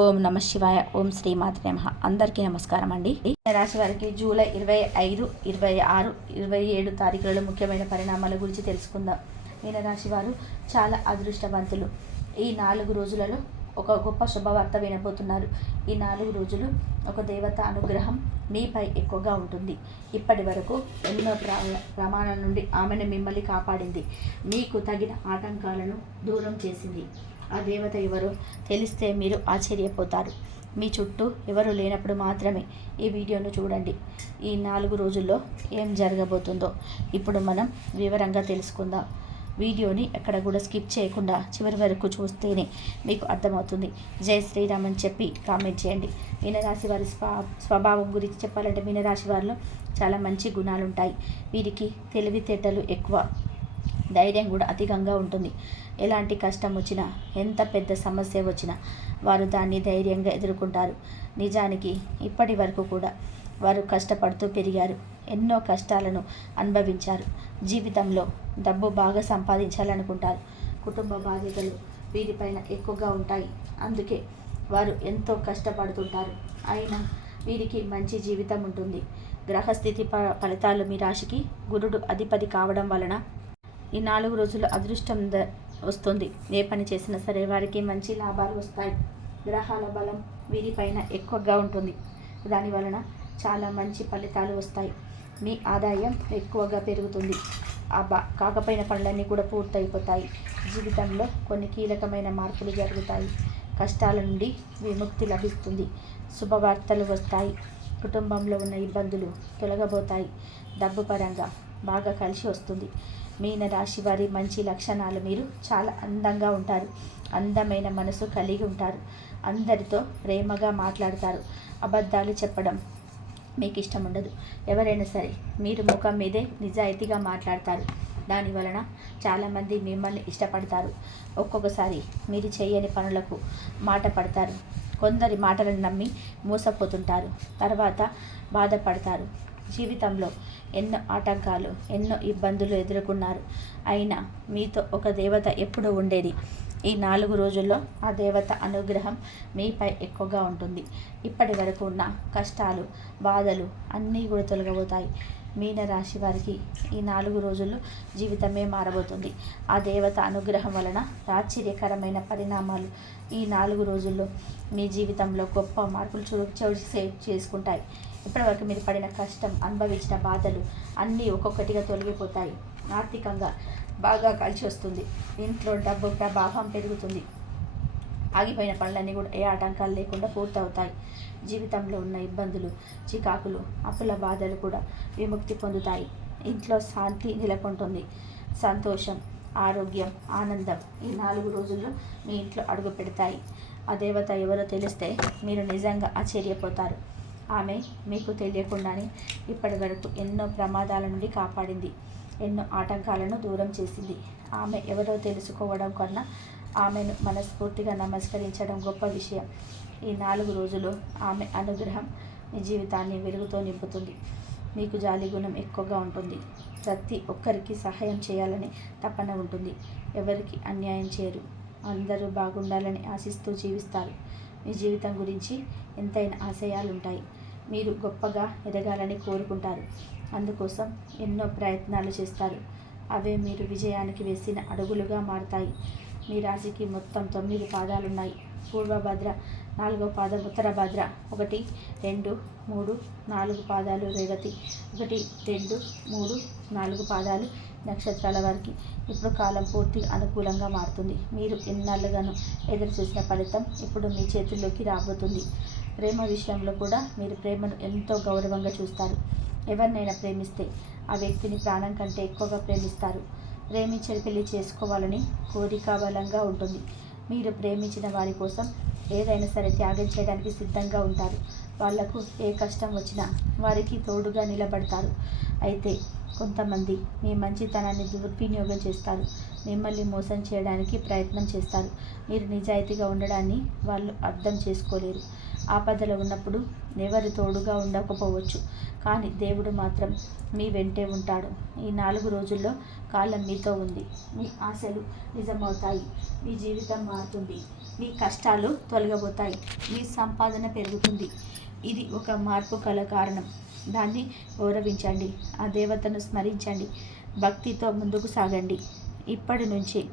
ఓం నమ శివాయ ఓం శ్రీమాత్రే నమ. అందరికీ నమస్కారం అండి. రాశి వారికి జూలై ఇరవై ఐదు ఇరవై ఆరు ఇరవై ఏడు తారీఖులలో ముఖ్యమైన పరిణామాల గురించి తెలుసుకుందాం. మీనరాశి వారు చాలా అదృష్టవంతులు. ఈ నాలుగు రోజులలో ఒక గొప్ప శుభవార్త వినబోతున్నారు. ఈ నాలుగు రోజులు ఒక దేవత అనుగ్రహం మీపై ఎక్కువగా ఉంటుంది. ఇప్పటి వరకు ఎన్నో ప్రా ప్రమాణాల నుండి ఆమెను మిమ్మల్ని కాపాడింది. మీకు తగిన ఆటంకాలను దూరం చేసింది. ఆ దేవత ఎవరో తెలిస్తే మీరు ఆశ్చర్యపోతారు. మీ చుట్టూ ఎవరు లేనప్పుడు మాత్రమే ఈ వీడియోను చూడండి. ఈ నాలుగు రోజుల్లో ఏం జరగబోతుందో ఇప్పుడు మనం వివరంగా తెలుసుకుందాం. వీడియోని ఎక్కడ కూడా స్కిప్ చేయకుండా చివరి వరకు చూస్తేనే మీకు అర్థమవుతుంది. జై శ్రీరామ్ అని చెప్పి కామెంట్ చేయండి. మీనరాశి వారి స్వా స్వభావం గురించి చెప్పాలంటే మీనరాశి వారిలో చాలా మంచి గుణాలు ఉంటాయి వీరికి తెలివితేటలు ఎక్కువ. ధైర్యం కూడా అధికంగా ఉంటుంది. ఎలాంటి కష్టం వచ్చినా ఎంత పెద్ద సమస్య వచ్చినా వారు దాన్ని ధైర్యంగా ఎదుర్కొంటారు. నిజానికి ఇప్పటి వరకు కూడా వారు కష్టపడుతూ పెరిగారు. ఎన్నో కష్టాలను అనుభవించారు. జీవితంలో డబ్బు బాగా సంపాదించాలనుకుంటారు. కుటుంబ బాధ్యతలు వీరిపైన ఎక్కువగా ఉంటాయి. అందుకే వారు ఎంతో కష్టపడుతుంటారు. అయినా వీరికి మంచి జీవితం ఉంటుంది. గ్రహస్థితి ఫలితాలు మీ రాశికి గురుడు అధిపతి కావడం వలన ఈ నాలుగు రోజులు అదృష్టం వస్తుంది. ఏ పని చేసినా సరే వారికి మంచి లాభాలు వస్తాయి. గ్రహాల బలం వీరిపైన ఎక్కువగా ఉంటుంది. దాని వలన చాలా మంచి ఫలితాలు వస్తాయి. మీ ఆదాయం ఎక్కువగా పెరుగుతుంది. ఆ బా కాకపోయిన పనులన్నీ కూడా పూర్తయిపోతాయి. జీవితంలో కొన్ని కీలకమైన మార్పులు జరుగుతాయి. కష్టాల నుండి విముక్తి లభిస్తుంది. శుభవార్తలు వస్తాయి. కుటుంబంలో ఉన్న ఇబ్బందులు తొలగబోతాయి. డబ్బు పరంగా బాగా కలిసి వస్తుంది. మీన రాశి వారి మంచి లక్షణాలు మీరు చాలా అందంగా ఉంటారు. అందమైన మనసు కలిగి ఉంటారు. అందరితో ప్రేమగా మాట్లాడతారు. అబద్ధాలు చెప్పడం మీకు ఇష్టం ఉండదు. ఎవరైనా సరే మీరు ముఖం మీదే నిజాయితీగా మాట్లాడతారు. దాని వలన చాలామంది మిమ్మల్ని ఇష్టపడతారు. ఒక్కొక్కసారి మీరు చేయని పనులకు మాట పడతారు. కొందరి మాటలను నమ్మి మోసపోతుంటారు. తర్వాత బాధపడతారు. జీవితంలో ఎన్నో ఆటంకాలు ఎన్నో ఇబ్బందులు ఎదుర్కొన్నారు. అయినా మీతో ఒక దేవత ఎప్పుడు ఉండేది. ఈ నాలుగు రోజుల్లో ఆ దేవత అనుగ్రహం మీపై ఎక్కువగా ఉంటుంది. ఇప్పటి వరకు ఉన్న కష్టాలు బాధలు అన్నీ కూడా తొలగబోతాయి మీన రాశి వారికి ఈ నాలుగు రోజుల్లో జీవితమే మారబోతుంది. ఆ దేవత అనుగ్రహం వలన ఆశ్చర్యకరమైన పరిణామాలు ఈ నాలుగు రోజుల్లో మీ జీవితంలో గొప్ప మార్పులు చూ చోటు చేసుకుంటాయి. ఇప్పటివరకు మీరు పడిన కష్టం అనుభవించిన బాధలు అన్నీ ఒక్కొక్కటిగా తొలగిపోతాయి. ఆర్థికంగా బాగా కలిసి వస్తుంది. ఇంట్లో డబ్బు ప్రభావం పెరుగుతుంది. ఆగిపోయిన పనులన్నీ కూడా ఏ ఆటంకాలు లేకుండా పూర్తవుతాయి. జీవితంలో ఉన్న ఇబ్బందులు చికాకులు అప్పుల బాధలు కూడా విముక్తి పొందుతాయి. ఇంట్లో శాంతి నెలకొంటుంది. సంతోషం ఆరోగ్యం ఆనందం ఈ నాలుగు రోజుల్లో మీ ఇంట్లో అడుగు పెడతాయి ఆ దేవత ఎవరో తెలిస్తే మీరు నిజంగా ఆశ్చర్యపోతారు. ఆమె మీకు తెలియకుండానే ఇప్పటి వరకు ఎన్నో ప్రమాదాల నుండి కాపాడింది ఎన్నో ఆటంకాలను దూరం చేసింది. ఆమె ఎవరో తెలుసుకోవడం కన్నా ఆమెను మనస్ఫూర్తిగా నమస్కరించడం గొప్ప విషయం. ఈ నాలుగు రోజులు ఆమె అనుగ్రహం మీ జీవితాన్ని వెలుగుతో నింపుతుంది. మీకు జాలి గుణం ఎక్కువగా ఉంటుంది. ప్రతి ఒక్కరికి సహాయం చేయాలని తపన ఉంటుంది. ఎవరికి అన్యాయం చేయరు. అందరూ బాగుండాలని ఆశిస్తూ జీవిస్తారు. మీ జీవితం గురించి ఎంతైనా ఆశయాలు ఉంటాయి మీరు గొప్పగా ఎదగాలని కోరుకుంటారు. అందుకోసం ఎన్నో ప్రయత్నాలు చేస్తారు. అవే మీరు విజయానికి వేసిన అడుగులుగా మారుతాయి. మీ రాశికి మొత్తం తొమ్మిది పాదాలున్నాయి. పూర్వభద్ర నాలుగో పాదం ఉత్తర భద్ర ఒకటి రెండు మూడు నాలుగు పాదాలు రేవతి ఒకటి రెండు మూడు నాలుగు పాదాలు నక్షత్రాల వారికి. ఇప్పుడు కాలం పూర్తి అనుకూలంగా మారుతుంది. మీరు ఎన్నాళ్ళుగాను ఎదురు చూసిన ఫలితం ఇప్పుడు మీ చేతుల్లోకి రాబోతుంది. ప్రేమ విషయంలో కూడా మీరు ప్రేమను ఎంతో గౌరవంగా చూస్తారు. ఎవరినైనా ప్రేమిస్తే ఆ వ్యక్తిని ప్రాణం కంటే ఎక్కువగా ప్రేమిస్తారు. ప్రేమించని పెళ్ళి చేసుకోవాలని కోరిక బలంగా ఉంటుంది. మీరు ప్రేమించిన వారి కోసం ఏదైనా సరే త్యాగం చేయడానికి సిద్ధంగా ఉంటారు. వాళ్ళకు ఏ కష్టం వచ్చినా వారికి తోడుగా నిలబడతారు. అయితే కొంతమంది మీ మంచితనాన్ని దుర్వినియోగం చేస్తారు. మిమ్మల్ని మోసం చేయడానికి ప్రయత్నం చేస్తారు. మీరు నిజాయితీగా ఉండడాన్ని వాళ్ళు అర్థం చేసుకోలేరు. ఆపదలో ఉన్నప్పుడు ఎవరు తోడుగా ఉండకపోవచ్చు. కానీ దేవుడు మాత్రం మీ వెంటే ఉంటాడు. ఈ నాలుగు రోజుల్లో కాలం మీతో ఉంది. మీ ఆశలు నిజమవుతాయి. మీ జీవితం మారుతుంది. మీ కష్టాలు తొలగబోతాయి మీ సంపాదన పెరుగుతుంది. ఇది ఒక మార్పు కల కారణం. దాన్ని గౌరవించండి. ఆ దేవతను స్మరించండి. భక్తితో ముందుకు సాగండి. ఇప్పటి నుంచి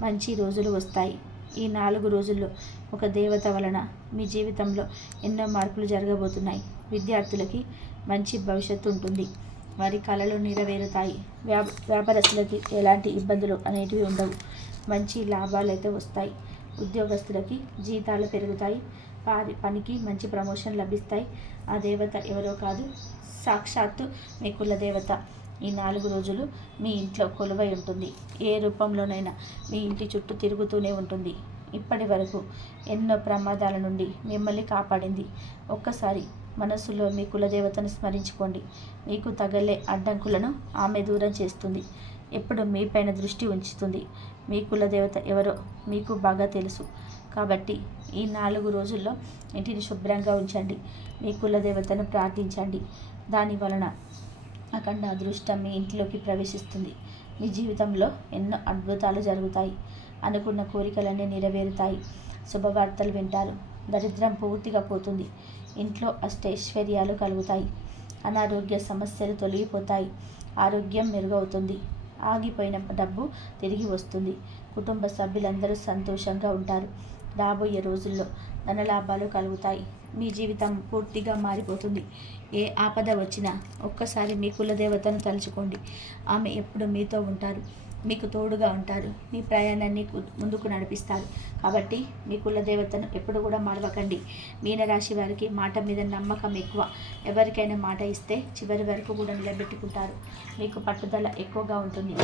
మంచి రోజులు వస్తాయి. ఈ నాలుగు రోజుల్లో ఒక దేవత వలన మీ జీవితంలో ఎన్నో మార్పులు జరగబోతున్నాయి. విద్యార్థులకి మంచి భవిష్యత్తు ఉంటుంది. వారి కళలు నెరవేరుతాయి. వ్యాప వ్యాపారస్తులకి ఎలాంటి ఇబ్బందులు అనేటివి ఉండవు. మంచి లాభాలు అయితే వస్తాయి. ఉద్యోగస్తులకి జీతాలు పెరుగుతాయి. వారి పనికి మంచి ప్రమోషన్ లభిస్తాయి. ఆ దేవత ఎవరో కాదు. సాక్షాత్తు మీ కుల దేవత. ఈ నాలుగు రోజులు మీ ఇంట్లో కొలువై ఉంటుంది. ఏ రూపంలోనైనా మీ ఇంటి చుట్టూ తిరుగుతూనే ఉంటుంది. ఇప్పటి వరకు ఎన్నో ప్రమాదాల నుండి మిమ్మల్ని కాపాడింది. ఒక్కసారి మనస్సులో మీ కులదేవతను స్మరించుకోండి. మీకు తగలే అడ్డంకులను ఆమె దూరం చేస్తుంది. ఎప్పుడు మీపైన దృష్టి ఉంచుతుంది. మీ కులదేవత ఎవరో మీకు బాగా తెలుసు. కాబట్టి ఈ నాలుగు రోజుల్లో ఇంటిని శుభ్రంగా ఉంచండి. మీ కులదేవతను ప్రార్థించండి. దాని వలన అఖండ అదృష్టం మీ ఇంట్లోకి ప్రవేశిస్తుంది. మీ జీవితంలో ఎన్నో అద్భుతాలు జరుగుతాయి. అనుకున్న కోరికలన్నీ నెరవేరుతాయి. శుభవార్తలు వింటారు. దరిద్రం పూర్తిగా పోతుంది. ఇంట్లో అష్టైశ్వర్యాలు కలుగుతాయి. అనారోగ్య సమస్యలు తొలగిపోతాయి. ఆరోగ్యం మెరుగవుతుంది. ఆగిపోయిన డబ్బు తిరిగి వస్తుంది. కుటుంబ సభ్యులందరూ సంతోషంగా ఉంటారు. రాబోయే రోజుల్లో ధనలాభాలు కలుగుతాయి. మీ జీవితం పూర్తిగా మారిపోతుంది. ఏ ఆపద వచ్చినా ఒక్కసారి మీ కులదేవతను తలుచుకోండి. ఆమె ఎప్పుడు మీతో ఉంటారు. మీకు తోడుగా ఉంటారు మీ ప్రయాణాన్ని ముందుకు నడిపిస్తారు కాబట్టి మీ కులదేవతను ఎప్పుడు కూడా మరవకండి. మీనరాశి వారికి మాట మీద నమ్మకం ఎక్కువ. ఎవరికైనా మాట ఇస్తే చివరి వరకు కూడా నిలబెట్టుకుంటారు. మీకు పట్టుదల ఎక్కువగా ఉంటుంది.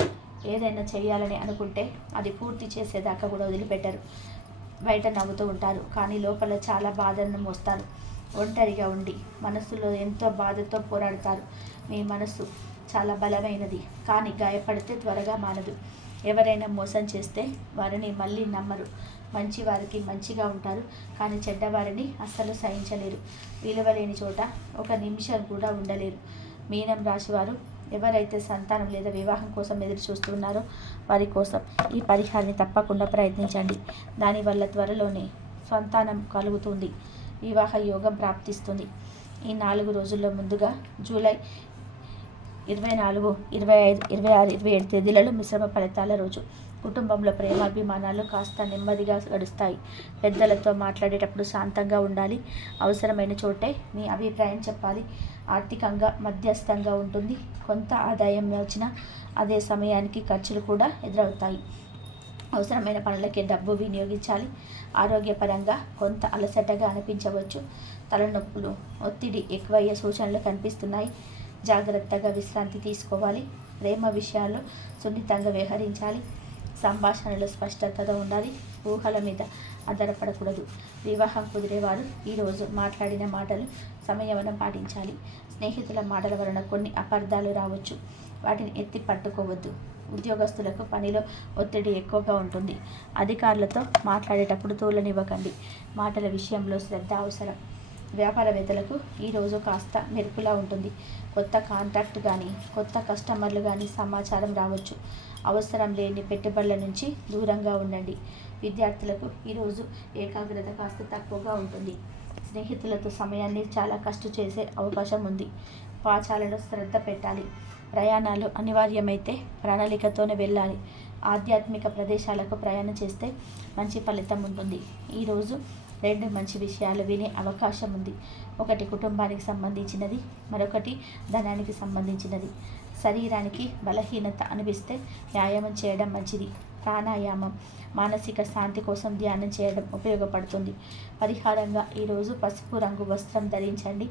ఏదైనా చేయాలని అనుకుంటే అది పూర్తి చేసేదాకా కూడా వదిలిపెట్టరు. బయట నవ్వుతూ ఉంటారు. కానీ లోపల చాలా బాధను మోస్తారు ఒంటరిగా ఉండి మనసులో ఎంతో బాధతో పోరాడతారు. మీ మనసు చాలా బలమైనది కానీ గాయపడితే త్వరగా మానదు. ఎవరైనా మోసం చేస్తే వారిని మళ్ళీ నమ్మరు. మంచి వారికి మంచిగా ఉంటారు కానీ చెడ్డవారిని అస్సలు సహించలేరు. విలువలేని చోట ఒక నిమిషం కూడా ఉండలేరు. మీనం రాశివారు ఎవరైతే సంతానం లేదా వివాహం కోసం ఎదురు చూస్తున్నారో వారి కోసం ఈ పరిహారాన్ని తప్పకుండా ప్రయత్నించండి. దానివల్ల త్వరలోనే సంతానం కలుగుతుంది. వివాహ యోగం ప్రాప్తిస్తుంది. ఈ నాలుగు రోజుల్లో ముందుగా జూలై ఇరవై నాలుగు ఇరవై ఐదు ఇరవై ఆరు ఇరవై ఏడు తేదీలలో మిశ్రమ ఫలితాల రోజు. కుటుంబంలో ప్రేమాభిమానాలు కాస్త నెమ్మదిగా గడుస్తాయి. పెద్దలతో మాట్లాడేటప్పుడు శాంతంగా ఉండాలి. అవసరమైన చోటే మీ అభిప్రాయం చెప్పాలి. ఆర్థికంగా మధ్యస్థంగా ఉంటుంది. కొంత ఆదాయం వచ్చినా అదే సమయానికి ఖర్చులు కూడా ఎదురవుతాయి. అవసరమైన పనులకి డబ్బు వినియోగించాలి. ఆరోగ్యపరంగా కొంత అలసటగా అనిపించవచ్చు. తలనొప్పులు ఒత్తిడి ఎక్కువయ్యే సూచనలు కనిపిస్తున్నాయి. జాగ్రత్తగా విశ్రాంతి తీసుకోవాలి. ప్రేమ విషయాల్లో సున్నితంగా వ్యవహరించాలి. సంభాషణలో స్పష్టతతో ఉండాలి. ఊహల మీద ఆధారపడకూడదు. వివాహం కుదిరేవారు ఈరోజు మాట్లాడిన మాటలు సమయవనం పాటించాలి. స్నేహితుల మాటల వలన కొన్ని అపార్థాలు రావచ్చు. వాటిని ఎత్తి పట్టుకోవద్దు. ఉద్యోగస్తులకు పనిలో ఒత్తిడి ఎక్కువగా ఉంటుంది. అధికారులతో మాట్లాడేటప్పుడు తోలనివ్వకండి. మాటల విషయంలో శ్రద్ధ అవసరం. వ్యాపారవేత్తలకు ఈరోజు కాస్త మెరుపులా ఉంటుంది. కొత్త కాంట్రాక్ట్ కానీ కొత్త కస్టమర్లు కానీ సమాచారం రావచ్చు. అవసరం లేని పెట్టుబడుల నుంచి దూరంగా ఉండండి. విద్యార్థులకు ఈరోజు ఏకాగ్రత కాస్త తక్కువగా ఉంటుంది. స్నేహితులతో సమయాన్ని చాలా కష్ట చేసే అవకాశం ఉంది. పాఠశాలలో శ్రద్ధ పెట్టాలి. ప్రయాణాలు అనివార్యమైతే ప్రణాళికతోనే వెళ్ళాలి. ఆధ్యాత్మిక ప్రదేశాలకు ప్రయాణం చేస్తే మంచి ఫలితం ఉంటుంది. ఈరోజు రెండు మంచి విషయాలు వినే అవకాశం ఉంది. ఒకటి కుటుంబానికి సంబంధించినది మరొకటి ధనానికి సంబంధించినది. శరీరానికి బలహీనత అనిపిస్తే వ్యాయామం చేయడం మంచిది. ప్రాణాయామం మానసిక శాంతి కోసం ధ్యానం చేయడం ఉపయోగపడుతుంది. పరిహారంగా ఈరోజు పసుపు రంగు వస్త్రం ధరించండి.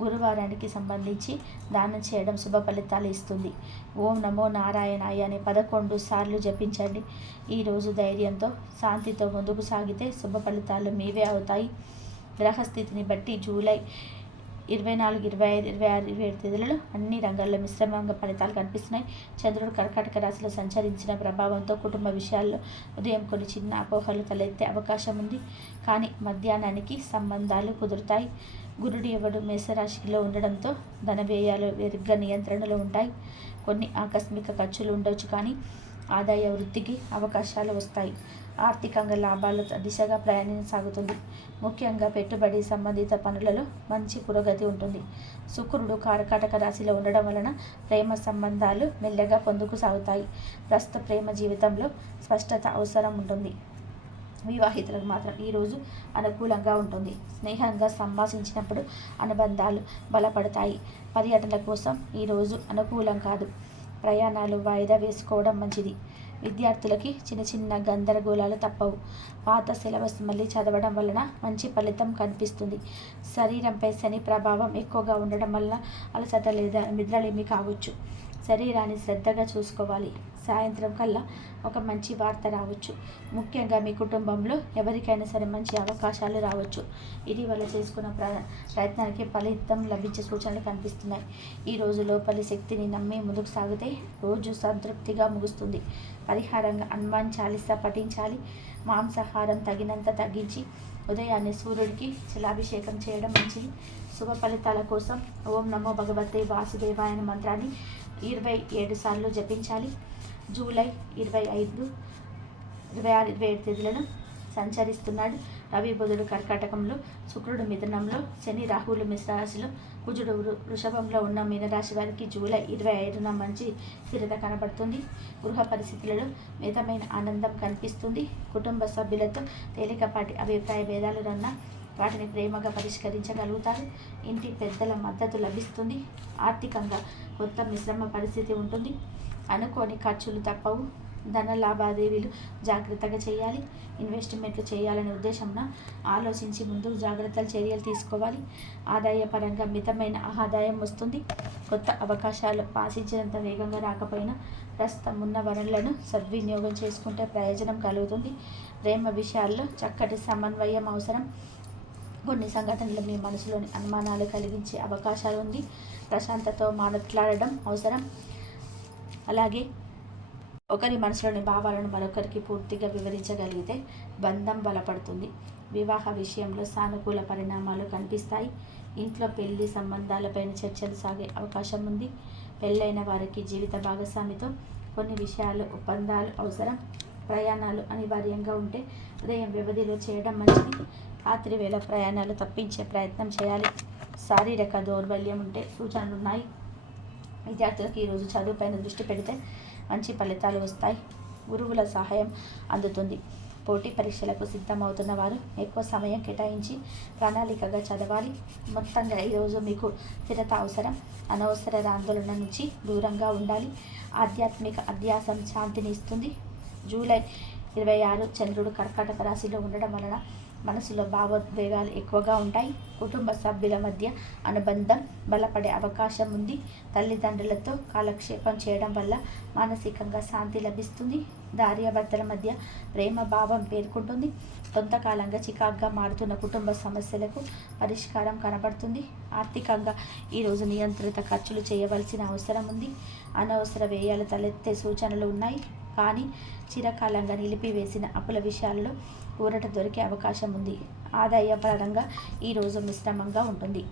గురువారానికి సంబంధించి దానం చేయడం శుభ ఫలితాలు ఇస్తుంది. ఓం నమో నారాయణాయ అనే పదకొండు సార్లు జపించండి. ఈరోజు ధైర్యంతో శాంతితో ముందుకు సాగితే శుభ ఫలితాలు మీవే అవుతాయి. గ్రహస్థితిని బట్టి జూలై ఇరవై నాలుగు ఇరవై ఐదు ఇరవై ఆరు ఇరవై ఏడు తేదీలలో అన్ని రంగాల్లో మిశ్రమంగా ఫలితాలు కనిపిస్తున్నాయి. చంద్రుడు కర్కాటక రాశిలో సంచరించిన ప్రభావంతో కుటుంబ విషయాల్లో ఉదయం కొన్ని చిన్న అపోహలు తలెత్తే అవకాశం ఉంది. కానీ మధ్యాహ్నానికి సంబంధాలు కుదురుతాయి. గురుడు ఎవడు మేషరాశిలో ఉండడంతో ధన వ్యయాలు వెరుగ్గా నియంత్రణలో ఉంటాయి. కొన్ని ఆకస్మిక ఖర్చులు ఉండవచ్చు కానీ ఆదాయ వృద్ధికి అవకాశాలు వస్తాయి. ఆర్థికంగా లాభాలు దిశగా ప్రయాణం సాగుతుంది ముఖ్యంగా పెట్టుబడి సంబంధిత పనులలో మంచి పురోగతి ఉంటుంది. శుక్రుడు కారకాటక రాశిలో ఉండడం వలన ప్రేమ సంబంధాలు మెల్లగా పొందుకు సాగుతాయి ప్రస్తుత ప్రేమ జీవితంలో స్పష్టత అవసరం ఉంటుంది. వివాహితులకు మాత్రం ఈరోజు అనుకూలంగా ఉంటుంది. స్నేహంగా సంభాషించినప్పుడు అనుబంధాలు బలపడతాయి. పర్యటన కోసం ఈరోజు అనుకూలం కాదు. ప్రయాణాలు వాయిదా వేసుకోవడం మంచిది. విద్యార్థులకి చిన్న చిన్న గందరగోళాలు తప్పవు. పాత సిలబస్ మళ్ళీ చదవడం వలన మంచి ఫలితం కనిపిస్తుంది. శరీరంపై శని ప్రభావం ఎక్కువగా ఉండడం వల్ల అలసట లేదా నిద్రలేమి కావచ్చు. శరీరాన్ని శ్రద్ధగా చూసుకోవాలి. సాయంత్రం కల్లా ఒక మంచి వార్త రావచ్చు. ముఖ్యంగా మీ కుటుంబంలో ఎవరికైనా సరే మంచి అవకాశాలు రావచ్చు. ఇది వల్ల చేసుకున్న ప్ర ప్రయత్నానికి ఫలితం లభించే సూచనలు కనిపిస్తున్నాయి. ఈ రోజు లోపలి శక్తిని నమ్మి ముందుకు సాగితే రోజు సంతృప్తిగా ముగుస్తుంది. పరిహారంగా హనుమాన్ చాలీసా పఠించాలి. మాంసాహారం తగినంత తగ్గించి ఉదయాన్నే సూర్యుడికి శిలాభిషేకం చేయడం మంచిది. శుభ ఫలితాల కోసం ఓం నమో భగవతే వాసుదేవాయన మంత్రాన్ని ఇరవై ఏడు సార్లు జపించాలి. జూలై ఇరవై ఐదు ఇరవై ఆరు ఇరవై ఏడు తేదీలను సంచరిస్తున్నాడు రవి బుధుడు కర్కాటకంలో శుక్రుడు మిథునంలో శని రాహులు మిశ్రరాశిలో కుజుడు వృ- వృషభంలో ఉన్న మీనరాశి వారికి జూలై ఇరవై ఐదున మంచి స్థిరత కనబడుతుంది. గృహ పరిస్థితులలో మితమైన ఆనందం కనిపిస్తుంది. కుటుంబ సభ్యులతో తేలికపాటి అభిప్రాయ భేదాలు ఉన్న వాటిని ప్రేమగా పరిష్కరించగలుగుతారు. ఇంటి పెద్దల మద్దతు లభిస్తుంది. ఆర్థికంగా కొత్త మిశ్రమ పరిస్థితి ఉంటుంది. అనుకోని ఖర్చులు తప్పవు. ధన లావాదేవీలు జాగ్రత్తగా చేయాలి. ఇన్వెస్ట్మెంట్లు చేయాలనే ఉద్దేశంన ఆలోచించి ముందు జాగ్రత్తలు చర్యలు తీసుకోవాలి. ఆదాయపరంగా మితమైన ఆదాయం వస్తుంది. కొత్త అవకాశాలు ఆశించినంత వేగంగా రాకపోయినా ప్రస్తుతం ఉన్న వనరులను సద్వినియోగం చేసుకుంటే ప్రయోజనం కలుగుతుంది. ప్రేమ విషయాల్లో చక్కటి సమన్వయం అవసరం. కొన్ని సంఘటనలు మీ మనసులోని అనుమానాలు కలిగించే అవకాశాలు ఉంది. ప్రశాంతతో మాట్లాడడం అవసరం. అలాగే ఒకరి మనసులోని భావాలను మరొకరికి పూర్తిగా వివరించగలిగితే బంధం బలపడుతుంది. వివాహ విషయంలో సానుకూల పరిణామాలు కనిపిస్తాయి. ఇంట్లో పెళ్ళి సంబంధాలపైన చర్చలు సాగే అవకాశం ఉంది. పెళ్ళైన వారికి జీవిత భాగస్వామితో కొన్ని విషయాలు ఒప్పందాలు అవసరం. ప్రయాణాలు అనివార్యంగా ఉంటే ఉదయం వ్యవధిలో చేయడం మంచిది. రాత్రి వేళ ప్రయాణాలు తప్పించే ప్రయత్నం చేయాలి. శారీరక దౌర్బల్యం ఉంటే సూచనలు ఉన్నాయి. విద్యార్థులకు ఈరోజు చదువుపైన దృష్టి పెడితే మంచి ఫలితాలు వస్తాయి. గురువుల సహాయం అందుతుంది. పోటీ పరీక్షలకు సిద్ధమవుతున్న వారు ఎక్కువ సమయం కేటాయించి ప్రణాళికగా చదవాలి. మొత్తంగా ఈరోజు మీకు స్థిరత అవసరం. అనవసర ఆందోళన నుంచి దూరంగా ఉండాలి. ఆధ్యాత్మిక అధ్యాసం శాంతిని ఇస్తుంది. జూలై ఇరవై ఆరు చంద్రుడు కర్కాటక రాశిలో ఉండడం వలన మనసులో భావోద్వేగాలు ఎక్కువగా ఉంటాయి. కుటుంబ సభ్యుల మధ్య అనుబంధం బలపడే అవకాశం ఉంది. తల్లిదండ్రులతో కాలక్షేపం చేయడం వల్ల మానసికంగా శాంతి లభిస్తుంది. భార్యాభర్తల మధ్య ప్రేమ భావం పేర్కొంటుంది. కొంతకాలంగా చికాగ్గా మారుతున్న కుటుంబ సమస్యలకు పరిష్కారం కనబడుతుంది. ఆర్థికంగా ఈరోజు నియంత్రిత ఖర్చులు చేయవలసిన అవసరం ఉంది. అనవసర వ్యయాలు తలెత్తే సూచనలు ఉన్నాయి. కానీ చిరకాలంగా నిలిపివేసిన అప్పుల విషయాల్లో ఊరట దొరికే అవకాశం ఉంది. ఆదాయ పరంగా ఈరోజు మిశ్రమంగా ఉంటుంది.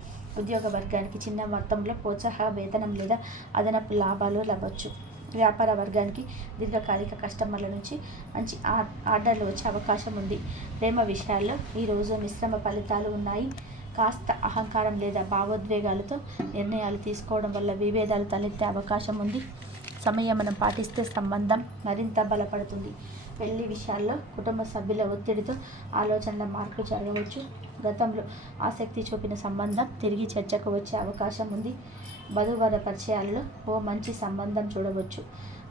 ఉద్యోగ వర్గానికి చిన్న మొత్తంలో ప్రోత్సాహ వేతనం లేదా అదనపు లాభాలు లవ్వచ్చు వ్యాపార వర్గానికి దీర్ఘకాలిక కస్టమర్ల నుంచి మంచి ఆర్డర్లు వచ్చే అవకాశం ఉంది. ప్రేమ విషయాల్లో ఈరోజు మిశ్రమ ఫలితాలు ఉన్నాయి. కాస్త అహంకారం లేదా భావోద్వేగాలతో నిర్ణయాలు తీసుకోవడం వల్ల విభేదాలు తలెత్తే అవకాశం ఉంది. సంయమనం పాటిస్తే సంబంధం మరింత బలపడుతుంది. పెళ్ళి విషయాల్లో కుటుంబ సభ్యుల ఒత్తిడితో ఆలోచనల మార్పులు జరగవచ్చు. గతంలో ఆసక్తి చూపిన సంబంధం తిరిగి చర్చకు వచ్చే అవకాశం ఉంది. వధువర పరిచయాల్లో ఓ మంచి సంబంధం చూడవచ్చు.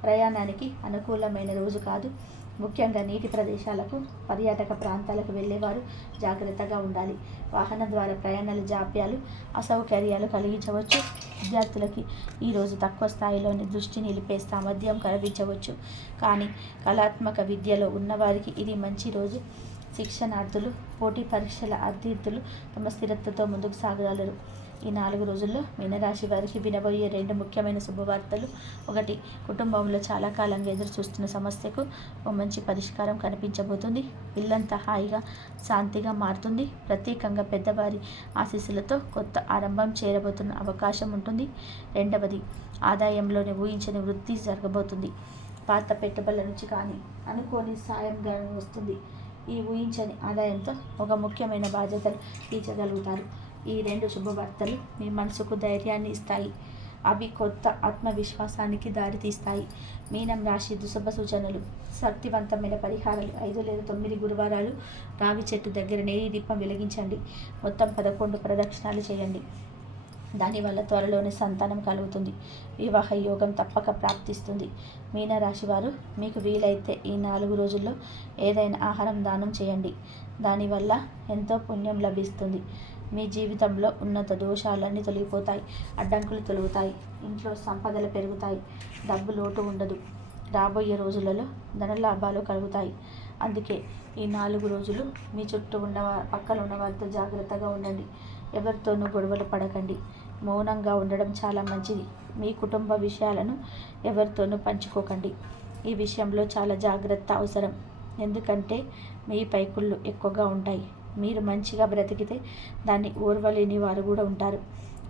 ప్రయాణానికి అనుకూలమైన రోజు కాదు. ముఖ్యంగా నీటి ప్రదేశాలకు పర్యాటక ప్రాంతాలకు వెళ్ళేవారు జాగ్రత్తగా ఉండాలి. వాహనం ద్వారా ప్రయాణాల జాప్యాలు అసౌకర్యాలు కలిగించవచ్చు. విద్యార్థులకి ఈరోజు తక్కువ స్థాయిలోని దృష్టి నిలిపే సామర్థ్యం కనిపించవచ్చు కానీ కళాత్మక విద్యలో ఉన్నవారికి ఇది మంచి రోజు. శిక్షణార్థులు పోటీ పరీక్షల అభ్యర్థులు తమ స్థిరత్వతో ముందుకు సాగగలరు. ఈ నాలుగు రోజుల్లో మీనరాశి వారికి వినబోయే రెండు ముఖ్యమైన శుభవార్తలు. ఒకటి కుటుంబంలో చాలా కాలంగా ఎదురు చూస్తున్న సమస్యకు ఓ మంచి పరిష్కారం కనిపించబోతుంది. ఇల్లంతా హాయిగా శాంతిగా మారుతుంది. ప్రత్యేకంగా పెద్దవారి ఆశీస్సులతో కొత్త ఆరంభం చేరబోతున్న అవకాశం ఉంటుంది. రెండవది ఆదాయంలోని ఊహించని వృద్ధి జరగబోతుంది. పాత పెట్టుబడుల నుంచి కానీ అనుకోని సాయం వస్తుంది. ఈ ఊహించని ఆదాయంతో ఒక ముఖ్యమైన బాధ్యతలు తీర్చగలుగుతారు. ఈ రెండు శుభవార్తలు మీ మనసుకు ధైర్యాన్ని ఇస్తాయి. అవి కొత్త ఆత్మవిశ్వాసానికి దారితీస్తాయి. మీనం రాశి దుశుభ సూచనలు. శక్తివంతమైన పరిహారాలు. ఐదు లేదా తొమ్మిది గురువారాలు రావి చెట్టు దగ్గర నేయి దీపం వెలిగించండి. మొత్తం పదకొండు ప్రదక్షిణాలు చేయండి. దానివల్ల త్వరలోనే సంతానం కలుగుతుంది. వివాహ యోగం తప్పక ప్రాప్తిస్తుంది. మీనరాశి వారు మీకు వీలైతే ఈ నాలుగు రోజుల్లో ఏదైనా ఆహారం దానం చేయండి. దానివల్ల ఎంతో పుణ్యం లభిస్తుంది. మీ జీవితంలో ఉన్నత దోషాలన్నీ తొలగిపోతాయి అడ్డంకులు తొలుగుతాయి ఇంట్లో సంపదలు పెరుగుతాయి డబ్బు లోటు ఉండదు. రాబోయే రోజులలో ధన లాభాలు కలుగుతాయి. అందుకే ఈ నాలుగు రోజులు మీ చుట్టూ ఉన్న పక్కన ఉన్న వారితో జాగ్రత్తగా ఉండండి. ఎవరితోనూ గొడవలు పడకండి. మౌనంగా ఉండడం చాలా మంచిది. మీ కుటుంబ విషయాలను ఎవరితోనూ పంచుకోకండి. ఈ విషయంలో చాలా జాగ్రత్త అవసరం. ఎందుకంటే మీ పైకుళ్ళు ఎక్కువగా ఉంటాయి. మీరు మంచిగా బ్రతికితే దాన్ని ఓర్వలేని వారు కూడా ఉంటారు.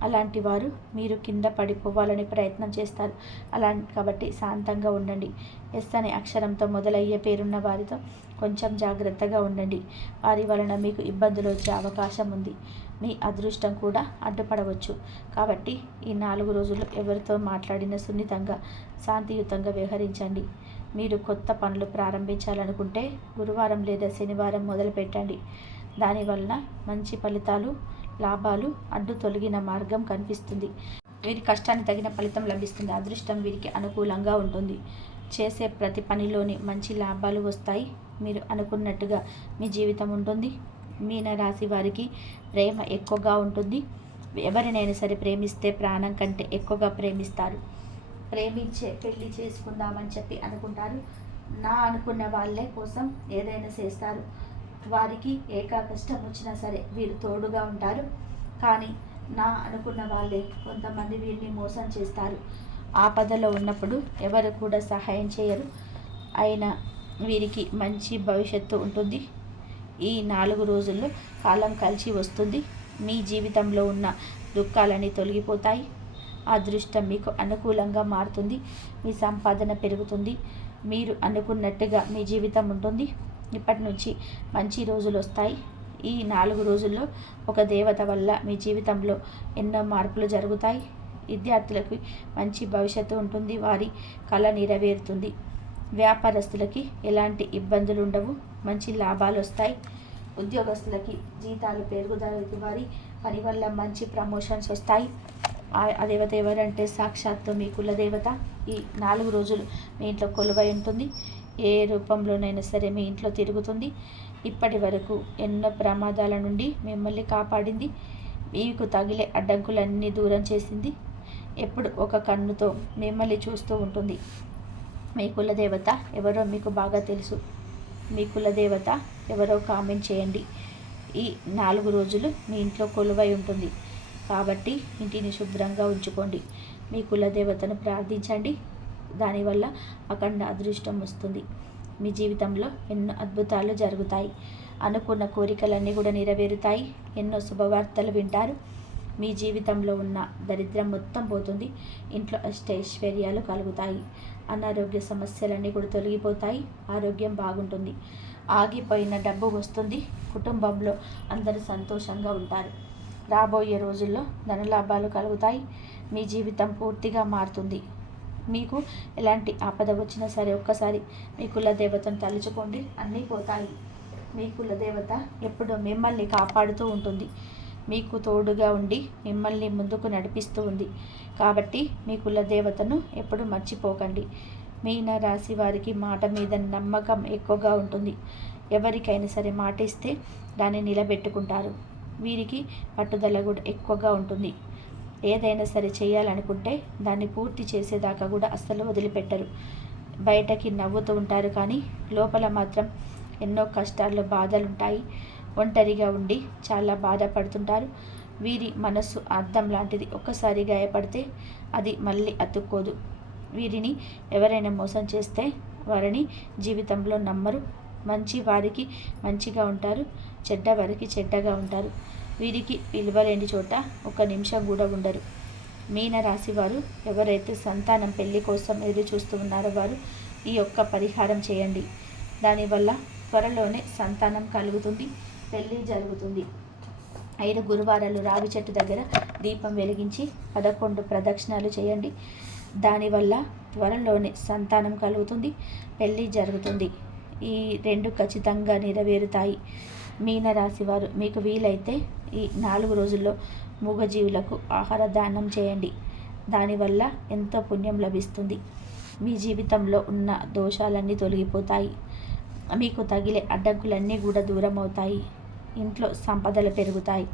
అలాంటి వారు మీరు కింద పడిపోవాలని ప్రయత్నం చేస్తారు. అలా కాబట్టి శాంతంగా ఉండండి. ఎస్ అనే అక్షరంతో మొదలయ్యే పేరున్న వారితో కొంచెం జాగ్రత్తగా ఉండండి. వారి వలన మీకు ఇబ్బందులు వచ్చే అవకాశం ఉంది. మీ అదృష్టం కూడా అడ్డుపడవచ్చు. కాబట్టి ఈ నాలుగు రోజులు ఎవరితో మాట్లాడిన సున్నితంగా శాంతియుతంగా వ్యవహరించండి. మీరు కొత్త పనులు ప్రారంభించాలనుకుంటే గురువారం లేదా శనివారం మొదలు పెట్టండి దానివలన మంచి ఫలితాలు లాభాలు అడ్డు తొలగిన మార్గం కనిపిస్తుంది. వీరి కష్టాన్ని తగిన ఫలితం లభిస్తుంది. అదృష్టం వీరికి అనుకూలంగా ఉంటుంది. చేసే ప్రతి పనిలోని మంచి లాభాలు వస్తాయి. మీరు అనుకున్నట్టుగా మీ జీవితం ఉంటుంది. మీన రాశి వారికి ప్రేమ ఎక్కువగా ఉంటుంది. ఎవరినైనా సరే ప్రేమిస్తే ప్రాణం కంటే ఎక్కువగా ప్రేమిస్తారు. ప్రేమించే పెళ్ళి చేసుకుందామని చెప్పి అనుకుంటారు. నా అనుకున్న వాళ్ళే కోసం ఏదైనా చేస్తారు. వారికి ఏకా కష్టం వచ్చినా సరే వీరు తోడుగా ఉంటారు. కానీ నా అనుకున్న వాళ్ళే కొంతమంది వీరిని మోసం చేస్తారు. ఆపదలో ఉన్నప్పుడు ఎవరు కూడా సహాయం చేయరు. అయినా వీరికి మంచి భవిష్యత్తు ఉంటుంది. ఈ నాలుగు రోజుల్లో కాలం కలిసి వస్తుంది. మీ జీవితంలో ఉన్న దుఃఖాలన్నీ తొలగిపోతాయి. అదృష్టం మీకు అనుకూలంగా మారుతుంది. మీ సంపాదన పెరుగుతుంది. మీరు అనుకున్నట్టుగా మీ జీవితం ఉంటుంది. ఇప్పటి నుంచి మంచి రోజులు వస్తాయి. ఈ నాలుగు రోజుల్లో ఒక దేవత వల్ల మీ జీవితంలో ఎన్నో మార్పులు జరుగుతాయి. విద్యార్థులకు మంచి భవిష్యత్తు ఉంటుంది. వారి కళ నెరవేరుతుంది. వ్యాపారస్తులకి ఎలాంటి ఇబ్బందులు ఉండవు. మంచి లాభాలు వస్తాయి. ఉద్యోగస్తులకి జీతాలు పెరుగుదలకి వారి పని వల్ల మంచి ప్రమోషన్స్ వస్తాయి. ఆ దేవత ఎవరంటే సాక్షాత్తు మీ కులదేవత ఈ నాలుగు రోజులు మీ ఇంట్లో కొలువై ఉంటుంది. ఏ రూపంలోనైనా సరే మీ ఇంట్లో తిరుగుతుంది. ఇప్పటి వరకు ఎన్నో ప్రమాదాల నుండి మిమ్మల్ని కాపాడింది. మీకు తగిలే అడ్డంకులన్నీ దూరం చేసింది. ఎప్పుడు ఒక కన్నుతో మిమ్మల్ని చూస్తూ ఉంటుంది. మీ కులదేవత ఎవరో మీకు బాగా తెలుసు. మీ కులదేవత ఎవరో కామెంట్ చేయండి. ఈ నాలుగు రోజులు మీ ఇంట్లో కొలువై ఉంటుంది. కాబట్టి ఇంటిని శుభ్రంగా ఉంచుకోండి. మీ కులదేవతను ప్రార్థించండి. దానివల్ల అఖండ అదృష్టం వస్తుంది. మీ జీవితంలో ఎన్నో అద్భుతాలు జరుగుతాయి. అనుకున్న కోరికలన్నీ కూడా నెరవేరుతాయి. ఎన్నో శుభవార్తలు వింటారు. మీ జీవితంలో ఉన్న దరిద్రం మొత్తం పోతుంది. ఇంట్లో అష్టైశ్వర్యాలు కలుగుతాయి. అనారోగ్య సమస్యలన్నీ కూడా తొలగిపోతాయి. ఆరోగ్యం బాగుంటుంది. ఆగిపోయిన డబ్బు వస్తుంది. కుటుంబంలో అందరూ సంతోషంగా ఉంటారు. రాబోయే రోజుల్లో ధనలాభాలు కలుగుతాయి. మీ జీవితం పూర్తిగా మారుతుంది. మీకు ఎలాంటి ఆపద వచ్చినా సరే ఒక్కసారి మీ కుల దేవతను తలుచుకోండి. అన్నీ పోతాయి. మీ కుల దేవత ఎప్పుడూ మిమ్మల్ని కాపాడుతూ ఉంటుంది. మీకు తోడుగా ఉండి మిమ్మల్ని ముందుకు నడిపిస్తూ ఉంది. కాబట్టి మీ కుల దేవతను ఎప్పుడు మర్చిపోకండి. మీన రాశి వారికి మాట మీద నమ్మకం ఎక్కువగా ఉంటుంది. ఎవరికైనా సరే మాట ఇస్తే దాన్ని నిలబెట్టుకుంటారు. వీరికి పట్టుదల కూడా ఎక్కువగా ఉంటుంది. ఏదైనా సరే చేయాలనుకుంటే దాన్ని పూర్తి చేసేదాకా కూడా అస్సలు వదిలిపెట్టరు. బయటకి నవ్వుతూ ఉంటారు కానీ లోపల మాత్రం ఎన్నో కష్టాలు బాధలు ఉంటాయి ఒంటరిగా ఉండి చాలా బాధపడుతుంటారు. వీరి మనస్సు అర్థం లాంటిది ఒక్కసారి గాయపడితే అది మళ్ళీ అతుక్కోదు. వీరిని ఎవరైనా మోసం చేస్తే వారిని జీవితంలో నమ్మరు. మంచి వారికి మంచిగా ఉంటారు. చెడ్డ వారికి చెడ్డగా ఉంటారు. వీరికి విలువలేని చోట ఒక నిమిషం కూడా ఉండరు. మీన రాశి వారు ఎవరైతే సంతానం పెళ్ళి కోసం ఎదురు చూస్తూ ఉన్నారో వారు ఈ యొక్క పరిహారం చేయండి. దానివల్ల త్వరలోనే సంతానం కలుగుతుంది పెళ్ళి జరుగుతుంది. ఐదు గురువారాలు రావి చెట్టు దగ్గర దీపం వెలిగించి పదకొండు ప్రదక్షిణాలు చేయండి. దానివల్ల త్వరలోనే సంతానం కలుగుతుంది పెళ్ళి జరుగుతుంది. ఈ రెండు ఖచ్చితంగా నెరవేరుతాయి. మీనరాశి వారు మీకు వీలైతే ఈ నాలుగు రోజుల్లో మూగజీవులకు ఆహార దానం చేయండి. దానివల్ల ఎంతో పుణ్యం లభిస్తుంది. మీ జీవితంలో ఉన్న దోషాలన్నీ తొలగిపోతాయి. మీకు తగిలే అడ్డంకులన్నీ కూడా దూరం అవుతాయి ఇంట్లో సంపదలు పెరుగుతాయి.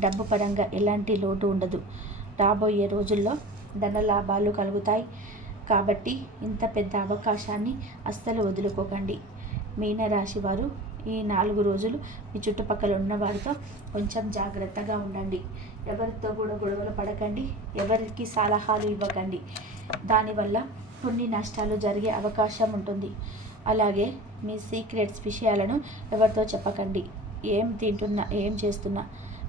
డబ్బు పరంగా ఎలాంటి లోటు ఉండదు. రాబోయే రోజుల్లో ధన లాభాలు కలుగుతాయి. కాబట్టి ఇంత పెద్ద అవకాశాన్ని అస్సలు వదులుకోకండి. మీనరాశి వారు ఈ నాలుగు రోజులు మీ చుట్టుపక్కల ఉన్న వారితో కొంచెం జాగ్రత్తగా ఉండండి. ఎవరితో కూడా గొడవలు పడకండి. ఎవరికి సలహాలు ఇవ్వకండి. దానివల్ల కొన్ని నష్టాలు జరిగే అవకాశం ఉంటుంది. అలాగే మీ సీక్రెట్స్ విషయాలను ఎవరితో చెప్పకండి. ఏం తింటున్నా ఏం చేస్తున్నా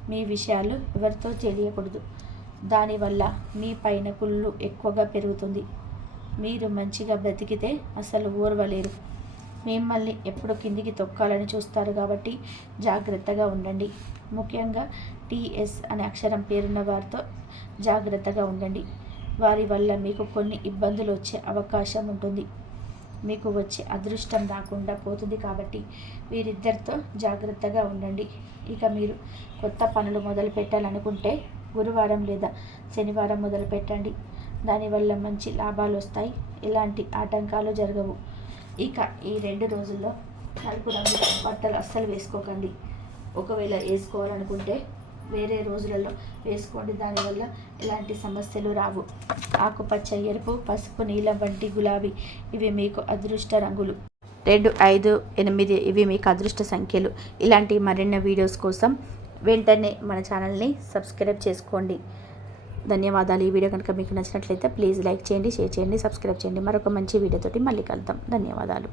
మీ విషయాలు ఎవరితో తెలియకూడదు. దానివల్ల మీ పైన కుళ్ళు ఎక్కువగా పెరుగుతుంది. మీరు మంచిగా బ్రతికితే అసలు ఊర్వలేరు. మిమ్మల్ని ఎప్పుడు కిందికి తొక్కాలని చూస్తారు కాబట్టి జాగ్రత్తగా ఉండండి. ముఖ్యంగా టిఎస్ అనే అక్షరం పేరున్న వారితో జాగ్రత్తగా ఉండండి. వారి వల్ల మీకు కొన్ని ఇబ్బందులు వచ్చే అవకాశం ఉంటుంది. మీకు వచ్చే అదృష్టం రాకుండా పోతుంది కాబట్టి వీరిద్దరితో జాగ్రత్తగా ఉండండి. ఇక మీరు కొత్త పనులు మొదలు పెట్టాలనుకుంటే గురువారం లేదా శనివారం మొదలు పెట్టండి. దానివల్ల మంచి లాభాలు వస్తాయి. ఎలాంటి ఆటంకాలు జరగవు. ఇక ఈ రెండు రోజుల్లో నలుపు రంగు బట్టలు అస్సలు వేసుకోకండి. ఒకవేళ వేసుకోవాలనుకుంటే వేరే రోజులలో వేసుకోండి. దానివల్ల ఎలాంటి సమస్యలు రావు. ఆకుపచ్చ ఎరుపు పసుపు నీలం వంటి గులాబీ ఇవి మీకు అదృష్ట రంగులు. రెండు ఐదు ఎనిమిది ఇవి మీకు అదృష్ట సంఖ్యలు. ఇలాంటి మరిన్ని వీడియోస్ కోసం వెంటనే మన ఛానల్ని సబ్స్క్రైబ్ చేసుకోండి. ధన్యవాదాలు. ఈ వీడియో కనుక మీకు నచ్చినట్లయితే ప్లీజ్ లైక్ చేయండి షేర్ చేయండి సబ్స్క్రైబ్ చేయండి. మరొక మంచి వీడియోతోటి మళ్ళీ కలుద్దాం. ధన్యవాదాలు.